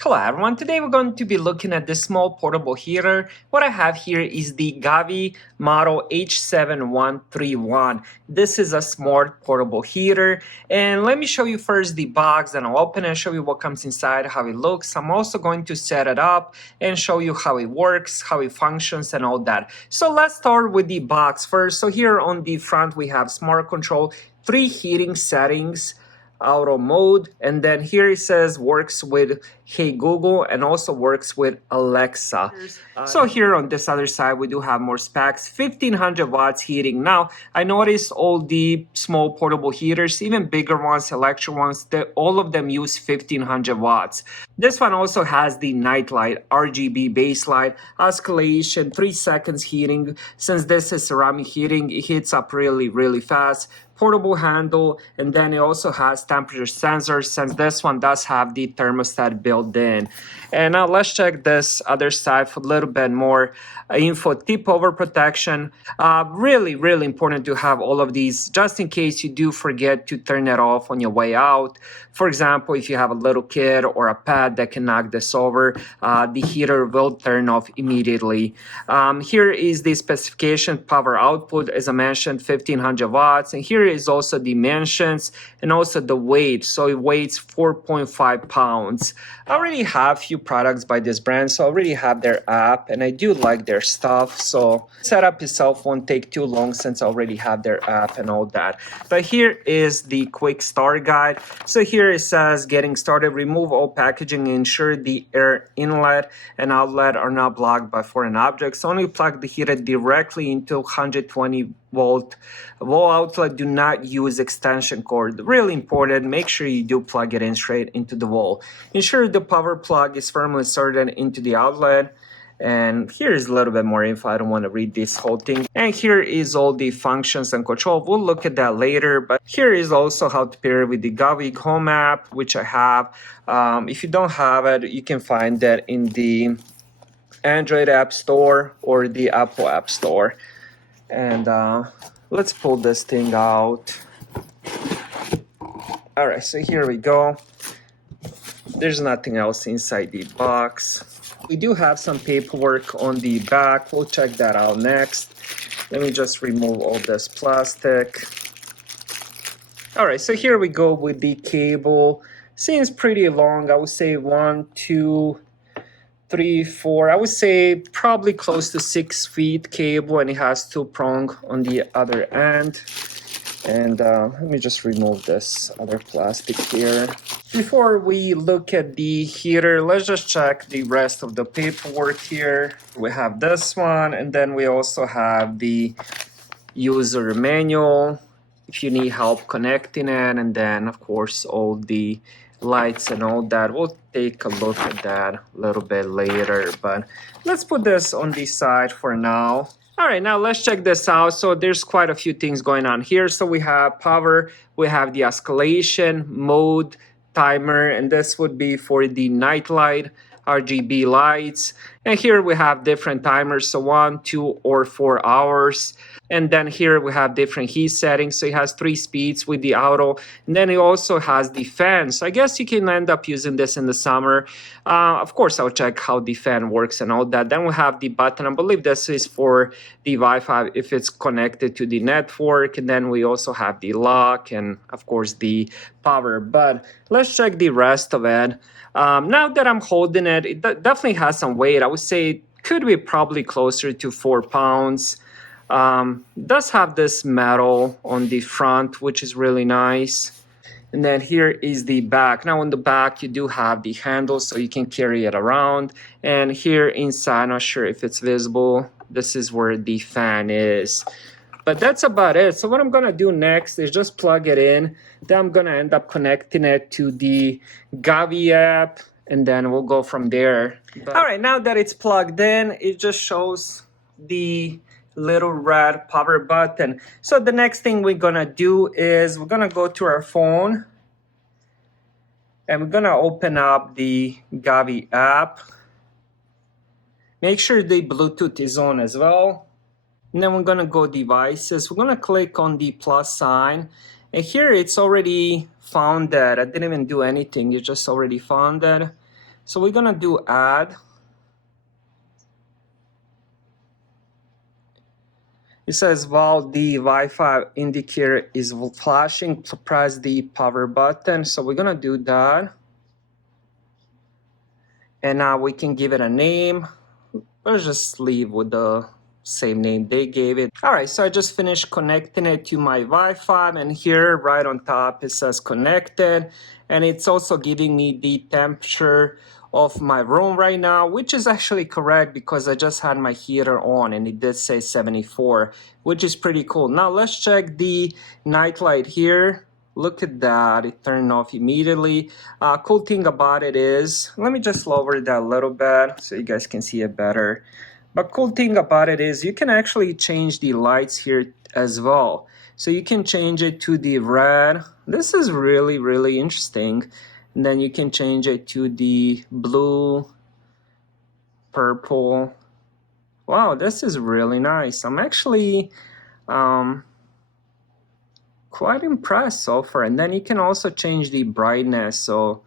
Hello everyone, today we're going to be looking at this small portable heater. What I have here is the Gavi model H7131. This is a smart portable heater, and let me show you first the box, and I'll open it and show you what comes inside, how it looks. I'm also going to set it up and show you how it works, how it functions, and all that. So let's start with the box first. So here on the front we have smart control, 3 heating settings, auto mode, and then here it says works with Hey Google and also works with Alexa. So here on this other side we do have more specs. 1500 watts heating. Now I noticed all the small portable heaters, even bigger ones, electric ones, all of them use 1500 watts. This one also has the night light, RGB base light, escalation, 3 seconds heating. Since this is ceramic heating, it heats up really fast. Portable handle, and then it also has temperature sensors, since this one does have the thermostat built in. And now let's check this other side for a little bit more info. Tip over protection. Really important to have all of these just in case you do forget to turn it off on your way out. For example, if you have a little kid or a pet that can knock this over, the heater will turn off immediately. Here is the specification. Power output, as I mentioned, 1500 watts, and here is also dimensions and also the weight. So it weighs 4.5 pounds. I already have a few products by this brand, so I already have their app and I do like their stuff. So setup itself won't take too long since I already have their app and all that. But here is the quick start guide. So here it says getting started, remove all packaging, ensure the air inlet and outlet are not blocked by foreign objects. Only plug the heater directly into 120 volt wall outlet. Do not use extension cord. Really important, make sure you do plug it in straight into the wall. Ensure the power plug is firmly inserted into the outlet. And here is a little bit more info. I don't want to read this whole thing. And here is all the functions and control. We'll look at that later. But here is also how to pair with the Gavi Home app, which I have. If you don't have it, you can find that in the Android App Store or the Apple App Store. And let's pull this thing out. All right, so here we go. There's nothing else inside the box. We do have some paperwork on the back. We'll check that out next. Let me just remove all this plastic. All right, so here we go with the cable. Seems pretty long. I would say 1, 2, 3, 4. I would say probably close to 6 feet cable, and it has 2 prongs on the other end. And let me just remove this other plastic here. Before we look at the heater, let's just check the rest of the paperwork here. We have this one, and then we also have the user manual if you need help connecting it, and then of course all the lights and all that. We'll take a look at that a little bit later, but let's put this on the side for now. All right, now let's check this out. So there's quite a few things going on here. So we have power, we have the escalation, mode, timer, and this would be for the night light, RGB lights. And here we have different timers, so 1, 2, or 4 hours. And then here we have different heat settings. So it has 3 speeds with the auto. And then it also has the fan. So I guess you can end up using this in the summer. Of course, I'll check how the fan works and all that. Then we have the button. I believe this is for the Wi-Fi if it's connected to the network. And then we also have the lock and of course the power. But let's check the rest of it. Now that I'm holding it, it definitely has some weight. I would say it could be probably closer to 4 pounds. Does have this metal on the front, which is really nice. And then here is the back. Now on the back you do have the handle so you can carry it around. And here inside, I'm not sure if it's visible, this is where the fan is. But that's about it. So what I'm gonna do next is just plug it in. Then I'm gonna end up connecting it to the Gavi app, and then we'll go from there. All right, now that it's plugged in, it just shows the little red power button. So the next thing we're gonna do is we're gonna go to our phone and we're gonna open up the Gavi app. Make sure the Bluetooth is on as well. And then we're gonna go devices. We're gonna click on the plus sign, and here it's already found that I didn't even do anything. It just already found that. So we're gonna do add. It says while the Wi-Fi indicator is flashing, press the power button. So we're gonna do that. And now we can give it a name. Let's just leave with the same name they gave it. All right, so I just finished connecting it to my Wi-Fi, and here right on top it says connected, and it's also giving me the temperature of my room right now, which is actually correct because I just had my heater on and it did say 74, which is pretty cool. Now let's check the night light here. Look at that, it turned off immediately. Cool thing about it is, let me just lower that a little bit so you guys can see it better. But cool thing about it is you can actually change the lights here as well. So you can change it to the red. This is really, really interesting. And then you can change it to the blue, purple. Wow, this is really nice. I'm actually quite impressed so far. And then you can also change the brightness. So,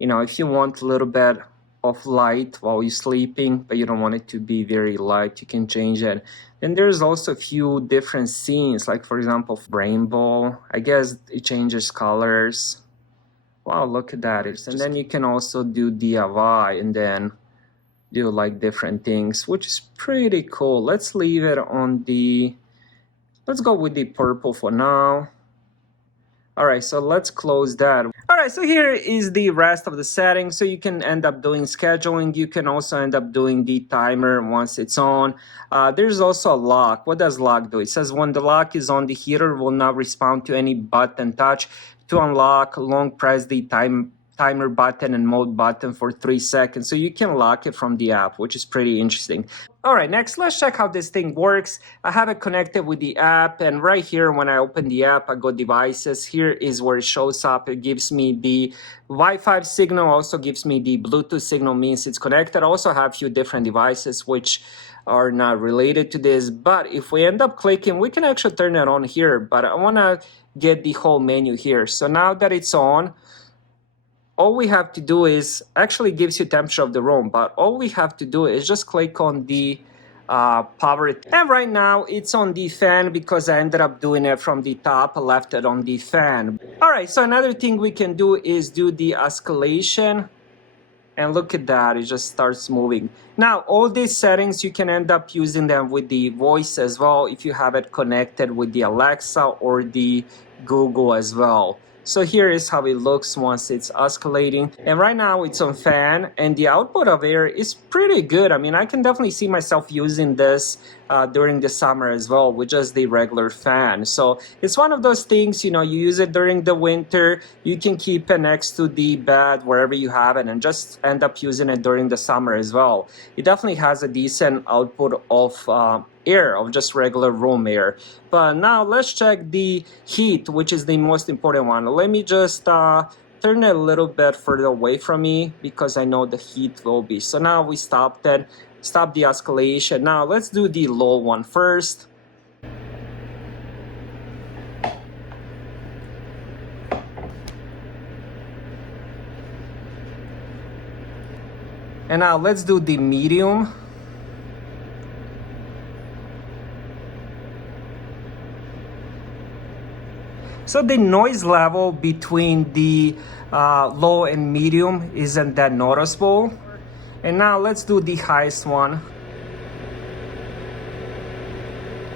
you know, if you want a little bit of light while you're sleeping, but you don't want it to be very light, you can change it. Then there's also a few different scenes, like for example, rainbow. I guess it changes colors. Wow, look at that. And then you can also do DIY and then do like different things, which is pretty cool. Let's leave it on the, let's go with the purple for now. All right, so let's close that. All right, so here is the rest of the settings. So you can end up doing scheduling. You can also end up doing the timer once it's on. There's also a lock. What does lock do? It says when the lock is on, the heater will not respond to any button touch. To unlock, long press the timer button and mode button for 3 seconds. So you can lock it from the app, which is pretty interesting. All right, next, let's check how this thing works. I have it connected with the app, and right here, when I open the app, I go devices. Here is where it shows up. It gives me the Wi-Fi signal, also gives me the Bluetooth signal, means it's connected. I also have a few different devices which are not related to this, but if we end up clicking, we can actually turn it on here, but I wanna get the whole menu here. So now that it's on, all we have to do is, actually gives you temperature of the room, but all we have to do is just click on the power. And right now it's on the fan because I ended up doing it from the top. I left it on the fan. All right, so another thing we can do is do the escalation. And look at that, it just starts moving. Now, all these settings, you can end up using them with the voice as well if you have it connected with the Alexa or the Google as well. So here is how it looks once it's escalating. And right now it's on fan, and the output of air is pretty good. I mean, I can definitely see myself using this during the summer as well with just the regular fan. So it's one of those things, you know, you use it during the winter, you can keep it next to the bed wherever you have it and just end up using it during the summer as well. It definitely has a decent output of air, of just regular room air. But now let's check the heat, which is the most important one. Let me just turn it a little bit further away from me because I know the heat will be. So now we stopped it, stop the escalation. Now let's do the low one first. And now let's do the medium. So the noise level between the low and medium isn't that noticeable. And now let's do the highest one.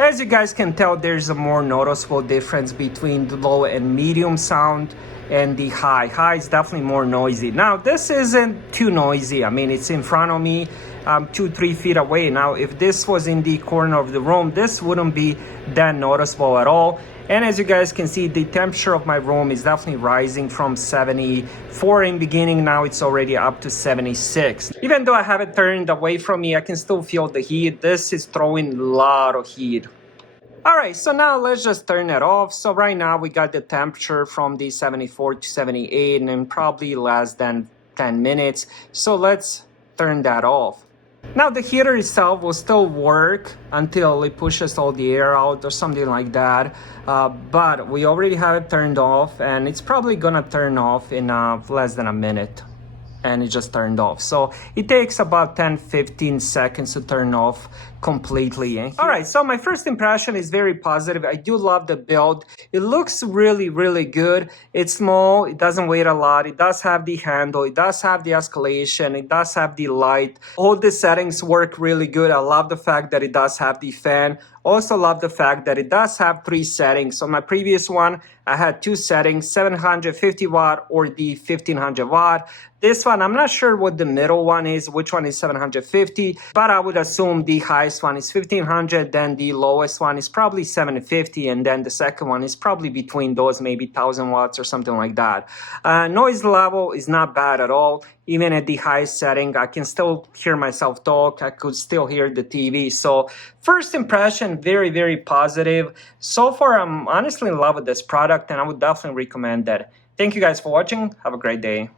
As you guys can tell, there's a more noticeable difference between the low and medium sound and the high. High is definitely more noisy. Now this isn't too noisy. I mean, it's in front of me. 2-3 feet away. Now if this was in the corner of the room, this wouldn't be that noticeable at all. And as you guys can see, the temperature of my room is definitely rising from 74 in beginning. Now it's already up to 76. Even though I have it turned away from me, I can still feel the heat. This is throwing a lot of heat. All right, so now let's just turn it off. So right now we got the temperature from the 74 to 78 and in probably less than 10 minutes. So let's turn that off. Now the heater itself will still work until it pushes all the air out or something like that, but we already have it turned off and it's probably gonna turn off in less than a minute. and it just turned off. So it takes about 10-15 seconds to turn off completely. All right, so my first impression is very positive. I do love the build. It looks really, really good. It's small, it doesn't weigh a lot, it does have the handle, it does have the escalation, it does have the light. All the settings work really good. I love the fact that it does have the fan. Also love the fact that it does have 3 settings. On my previous one, I had 2 settings, 750 watt or the 1500 watt. This one, I'm not sure what the middle one is, which one is 750, but I would assume the highest one is 1500, then the lowest one is probably 750, and then the second one is probably between those, maybe 1000 watts or something like that. Noise level is not bad at all. Even at the highest setting, I can still hear myself talk. I could still hear the TV. So first impression, very, very positive. So far, I'm honestly in love with this product, and I would definitely recommend that. Thank you guys for watching. Have a great day.